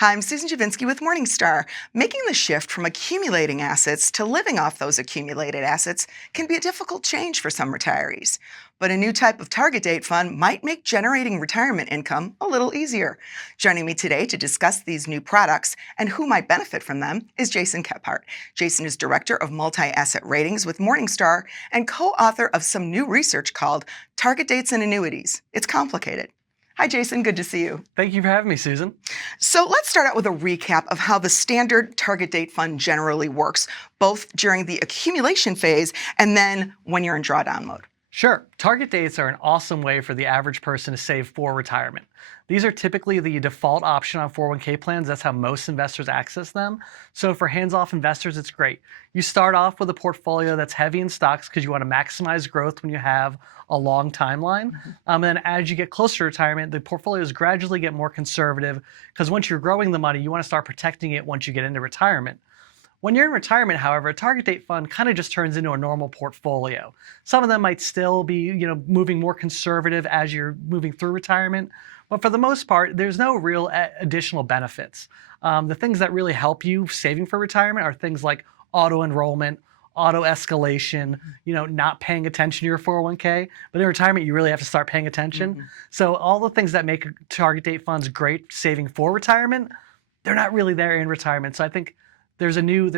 Hi, I'm Susan Javinsky with Morningstar. Making the shift from accumulating assets to living off those accumulated assets can be a difficult change for some retirees. But a new type of target date fund might make generating retirement income a little easier. Joining me today to discuss these new products and who might benefit from them is Jason Kephart. Jason is Director of Multi-Asset Ratings with Morningstar and co-author of some new research called Target Dates and Annuities. It's complicated. Hi, Jason. Good to see you. Thank you for having me, Susan. So let's start out with a recap of how the standard target date fund generally works, both during the accumulation phase and then when you're in drawdown mode. Sure. Target dates are an awesome way for the average person to save for retirement. These are typically the default option on 401k plans. That's how most investors access them. So for hands-off investors, it's great. You start off with a portfolio that's heavy in stocks because you want to maximize growth when you have a long timeline. And then as you get closer to retirement, the portfolios gradually get more conservative because once you're growing the money, you want to start protecting it once you get into retirement. When you're in retirement, however, a target date fund kind of just turns into a normal portfolio. Some of them might still be, moving more conservative as you're moving through retirement, but for the most part, there's no real additional benefits. The things that really help you saving for retirement are things like auto enrollment, auto escalation, not paying attention to your 401k. But in retirement, you really have to start paying attention. So all the things that make target date funds great saving for retirement, they're not really there in retirement. So I think there's a new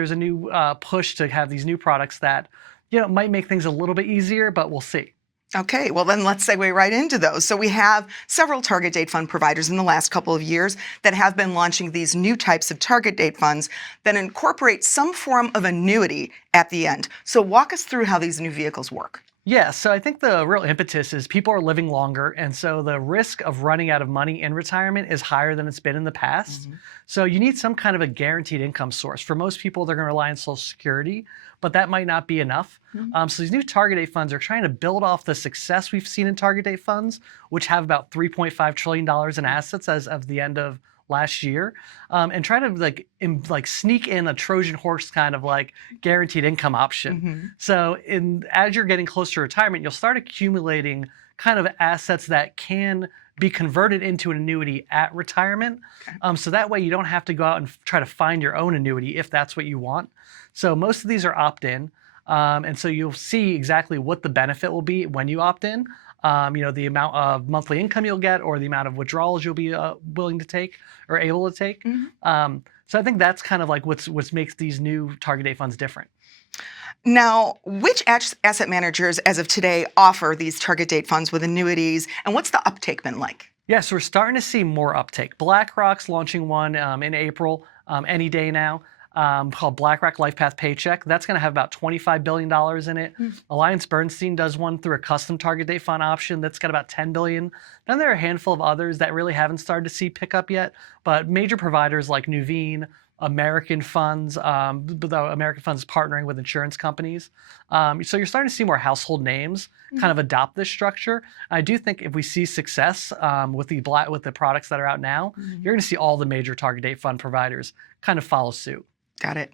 push to have these new products that might make things a little bit easier, but we'll see. Okay, well then let's segue right into those. So we have several target date fund providers in the last couple of years that have been launching these new types of target date funds that incorporate some form of annuity at the end. So walk us through how these new vehicles work. Yeah, so I think the real impetus is people are living longer, and so the risk of running out of money in retirement is higher than it's been in the past. So you need some kind of a guaranteed income source. For most people, they're going to rely on Social Security, but that might not be enough. So these new target date funds are trying to build off the success we've seen in target date funds, which have about $3.5 trillion in assets as of the end of last year, and try to sneak in a Trojan horse kind of guaranteed income option. So as you're getting closer to retirement, you'll start accumulating kind of assets that can be converted into an annuity at retirement. So that way you don't have to go out and try to find your own annuity if that's what you want. So most of these are opt-in. And so you'll see exactly what the benefit will be when you opt in. The amount of monthly income you'll get or the amount of withdrawals you'll be willing to take or able to take. So I think that's kind of what makes these new target date funds different. Now, which asset managers as of today offer these target date funds with annuities, and what's the uptake been like? Yeah, so we're starting to see more uptake. BlackRock's launching one in April, any day now. Called BlackRock LifePath Paycheck. That's going to have about $25 billion in it. AllianceBernstein does one through a custom target date fund option that's got about $10 billion. Then there are a handful of others that really haven't started to see pickup yet, but major providers like Nuveen, American Funds, American Funds is partnering with insurance companies. So you're starting to see more household names kind of adopt this structure. I do think if we see success with the products that are out now, you're going to see all the major target date fund providers kind of follow suit. Got it.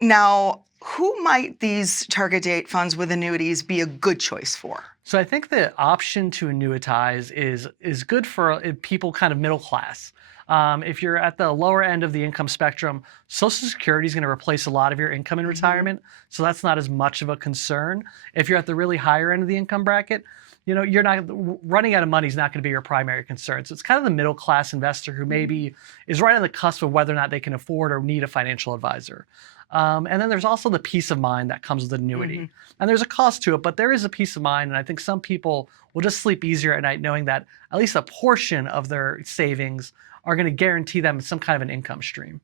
Now, who might these target date funds with annuities be a good choice for? So I think the option to annuitize is good for people kind of middle class. If you're at the lower end of the income spectrum, Social Security is going to replace a lot of your income in retirement, so that's not as much of a concern. If you're at the really higher end of the income bracket, you're not running out of money is not going to be your primary concern. So it's kind of the middle class investor who maybe is right on the cusp of whether or not they can afford or need a financial advisor. And then there's also the peace of mind that comes with annuity. And there's a cost to it, but there is a peace of mind. And I think some people will just sleep easier at night knowing that at least a portion of their savings are going to guarantee them some kind of an income stream.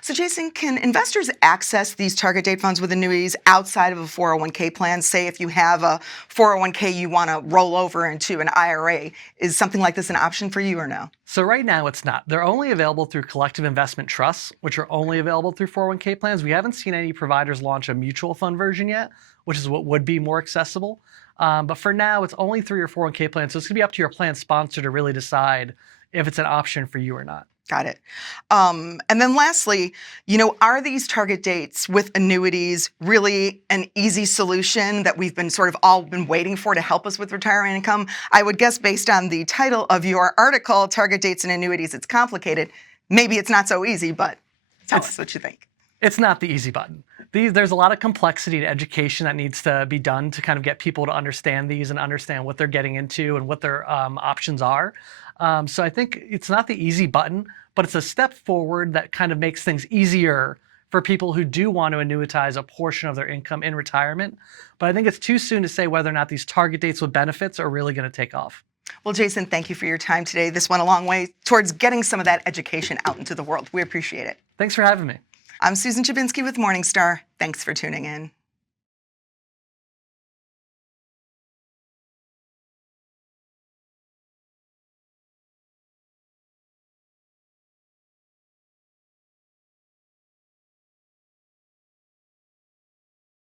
So Jason, can investors access these target date funds with annuities outside of a 401k plan? Say if you have a 401k you want to roll over into an IRA, is something like this an option for you or no? So right now it's not. They're only available through collective investment trusts, which are only available through 401k plans. We haven't seen any providers launch a mutual fund version yet, which is what would be more accessible. But for now, it's only through your 401k plan. So it's going to be up to your plan sponsor to really decide if it's an option for you or not. Got it. And then lastly, are these target dates with annuities really an easy solution that we've been sort of all been waiting for to help us with retirement income? I would guess based on the title of your article, Target Dates and Annuities, it's complicated. Maybe it's not so easy, but tell us what you think. It's not the easy button. There's a lot of complexity and education that needs to be done to kind of get people to understand these and understand what they're getting into and what their options are. So I think it's not the easy button, but it's a step forward that kind of makes things easier for people who do want to annuitize a portion of their income in retirement. But I think it's too soon to say whether or not these target dates with benefits are really going to take off. Well, Jason, thank you for your time today. This went a long way towards getting some of that education out into the world. We appreciate it. Thanks for having me. I'm Susan Chabinsky with Morningstar. Thanks for tuning in.